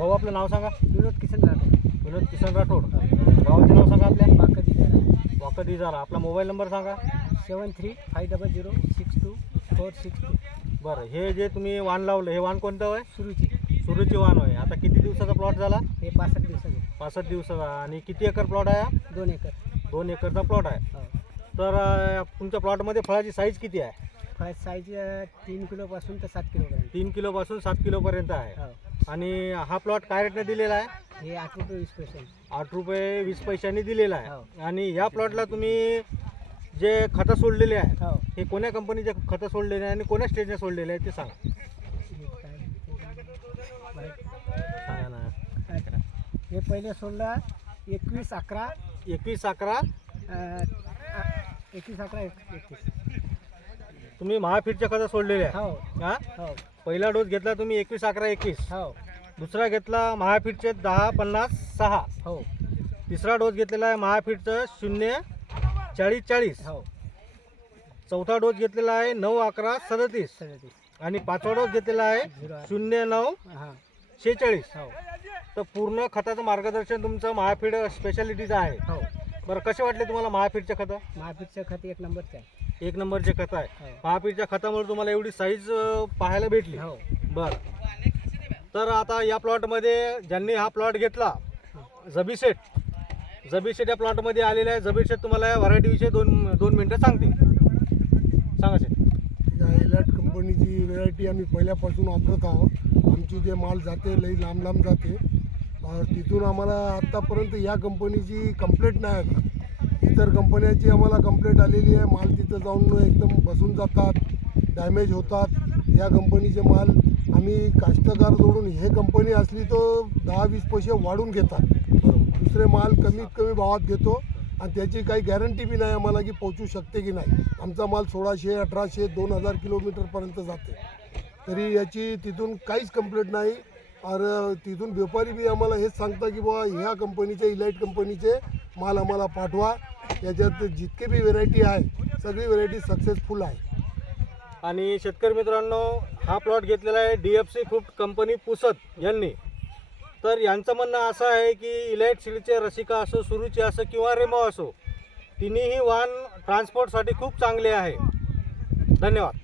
भाऊ आपलं नाव सांगा. विनोद किसन राठोड. विनोद किसन राठोड. गावाचे नाव सांगा आपल्या. वाकडी झाला. आपला मोबाईल नंबर सांगा. 7350062462. बरं, हे जे तुम्ही वाण लावलं हे वाण कोणतं आहे? सुरूची वाण आहे. आता किती दिवसाचा प्लॉट झाला? हे 65 दिवसाचे. 65 दिवसाचा. आणि किती एकर प्लॉट आहे? 2 एकर. 2 एकरचा प्लॉट आहे. हो. तर तुमच्या प्लॉटमध्ये फळाची साईज किती आहे? फळ साईज 3 किलोपासून तर 7 किलोपर्यंत. 3 किलोपासून 7 किलोपर्यंत आहे. हो. आणि हा प्लॉट काय रेटने दिलेला आहे? हे 8 रुपये 20 पैसे. 8 रुपये 20 पैशांनी दिलेला हो. आहे. आणि या प्लॉटला तुम्ही जे खतं सोडलेले आहे हो. हे कोण्या कंपनीचे खतं सोडलेले आहे आणि कोण्या स्टेजने सोडलेले आहे ते सांगा. सांगा ना. हे पहिले सोडलं 21/11. 21/11. 21/11. तुम्ही महाफीडचे खतं सोडलेले आहे. हो. हा, हो. पहिला डोस घेतला तुम्ही 21/11/21. हो. दुसरा घेतला महाफीडचे 10-50-6. हो. तिसरा डोस घेतलेला आहे महाफीडचं 0-40-40. हो. चौथा डोस घेतलेला आहे 9-11-37. 37. आणि पाचवा डोस घेतलेला आहे 0-9-46. हो. तर पूर्ण खताचं मार्गदर्शन तुमचं महाफीड स्पेशालिटीचं आहे. हो. बरं, कसे वाटले तुम्हाला महाफीडचे खतं? महापीठचं खत 1 नंबरचं आहे. 1 नंबरचे खतं आहे. हो. महाफीडच्या खतामुळे तुम्हाला एवढी साईज पाहायला भेटली. हो. बरं, तर आता या प्लॉटमध्ये ज्यांनी हा प्लॉट घेतला जबी शेठ या प्लॉटमध्ये आलेला आहे. जबी शेठ तुम्हाला या व्हरायटीविषयी दोन मिनटं सांगतील. सांगा शेठ. या इलाट कंपनीची व्हरायटी आम्ही पहिल्यापासून वापरत आहोत. आमची जे माल जाते लई लांब जाते. तिथून आम्हाला आत्तापर्यंत या कंपनीची कंप्लेंट नाही आली. इतर कंपन्यांची आम्हाला कंप्लेंट आलेली आहे. माल तिथं जाऊन एकदम बसून जातात, डॅमेज होतात. या कंपनीचे माल आम्ही कास्तकार जोडून हे कंपनी असली तर 10-20 पैसे वाढून घेतात. दुसरे माल कमीत कमी भावात घेतो आणि त्याची काही गॅरंटी बी नाही आम्हाला की पोचू शकते की नाही. आमचा माल 1600, 1800, 2000 किलोमीटरपर्यंत जाते. तरी याची तिथून काहीच कंप्लेंट नाही. और तिथून व्यापारी बी आम्हाला हेच सांगता की बाबा ह्या कंपनीचे इलाइट कंपनीचे माल आम्हाला पाठवा. याच्यात जितके बी व्हेरायटी आहे सगळी व्हेरायटी सक्सेसफुल आहे. आणि शेतकरी मित्रांनो, हा प्लॉट घेतलेला आहे DFC फ्रूट कंपनी पुसद यांनी. तर यांचं म्हणणं असं आहे की इलाइट सीडचे रसिका असो, सुरूची असो किंवा रेमो असो, तिन्हीही वाहन ट्रान्सपोर्टसाठी खूप चांगले आहे. धन्यवाद.